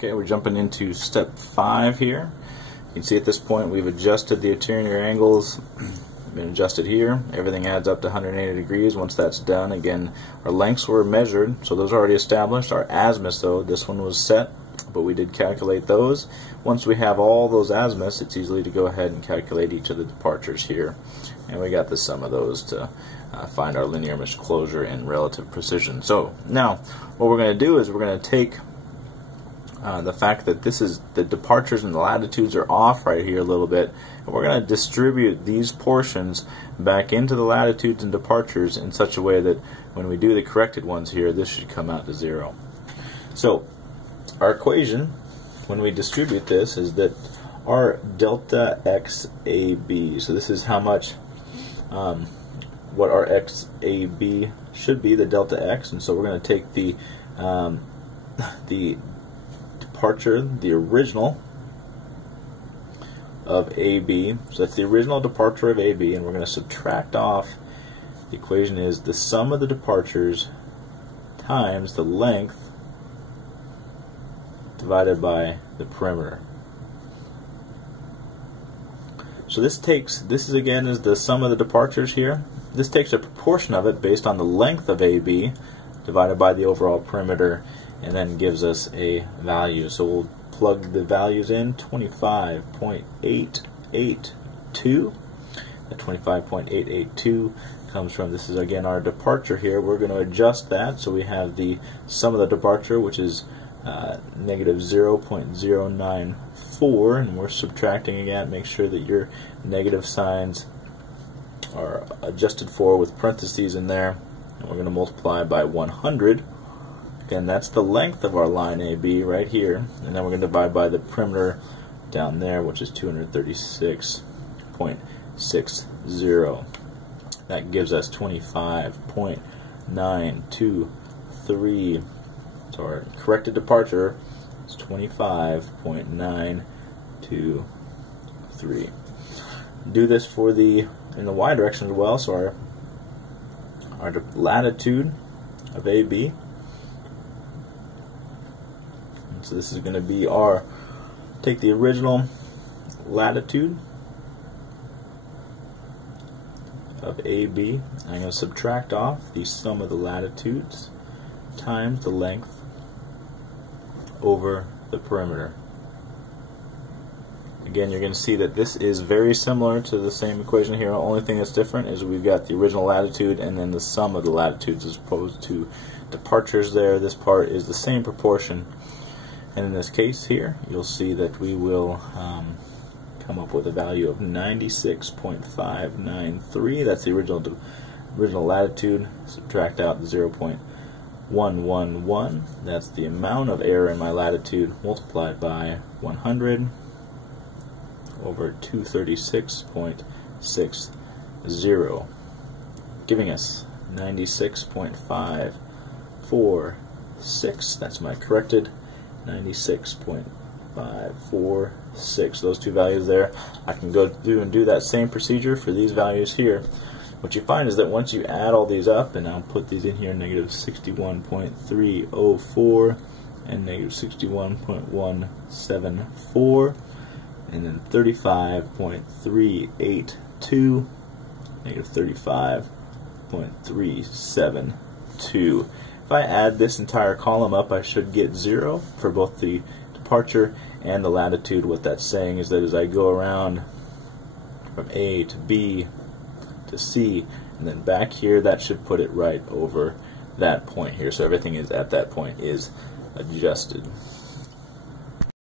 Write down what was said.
Okay, we're jumping into step 5 here. You can see at this point we've adjusted the interior angles, been adjusted here. Everything adds up to 180 degrees. Once that's done, again, our lengths were measured, so those are already established. Our azimuths, though, this one was set, but we did calculate those. Once we have all those azimuths, it's easy to go ahead and calculate each of the departures here. And we got the sum of those to find our linear mesh closure in relative precision. So now what we're going to do is we're going to take the fact that this is the departures and the latitudes are off right here a little bit, and we're going to distribute these portions back into the latitudes and departures in such a way that when we do the corrected ones here, this should come out to 0. So our equation when we distribute this is that our delta XAB, so this is how much what our XAB should be, the delta X, and so we're going to take the departure, the original of AB, so that's the original departure of AB, and we're going to subtract off, the equation is the sum of the departures times the length divided by the perimeter. So this is again is the sum of the departures here. This takes a proportion of it based on the length of AB divided by the overall perimeter, and then gives us a value. So we'll plug the values in. 25.882. The 25.882 comes from, this is again our departure here. We're going to adjust that so we have the sum of the departure, which is negative 0.094, and we're subtracting again. Make sure that your negative signs are adjusted for with parentheses in there, and we're going to multiply by 100. Again, that's the length of our line AB right here, and then we're going to divide by the perimeter down there, which is 236.60. That gives us 25.923. So our corrected departure is 25.923. Do this for in the y direction as well. So our latitude of AB. So this is going to be take the original latitude of AB. I'm going to subtract off the sum of the latitudes times the length over the perimeter. Again, you're going to see that this is very similar to the same equation here. The only thing that's different is we've got the original latitude and then the sum of the latitudes as opposed to departures there. This part is the same proportion. And in this case here, you'll see that we will come up with a value of 96.593. That's the original latitude. Subtract out the 0.111. That's the amount of error in my latitude multiplied by 100 over 236.60, giving us 96.546. That's my corrected 96.546. Those two values there. I can go through and do that same procedure for these values here. What you find is that once you add all these up, and I'll put these in here, negative 61.304 and negative 61.174, and then 35.382, negative 35.372. If I add this entire column up, I should get 0 for both the departure and the latitude. What that's saying is that as I go around from A to B to C and then back here, that should put it right over that point here. So everything is at that point is adjusted.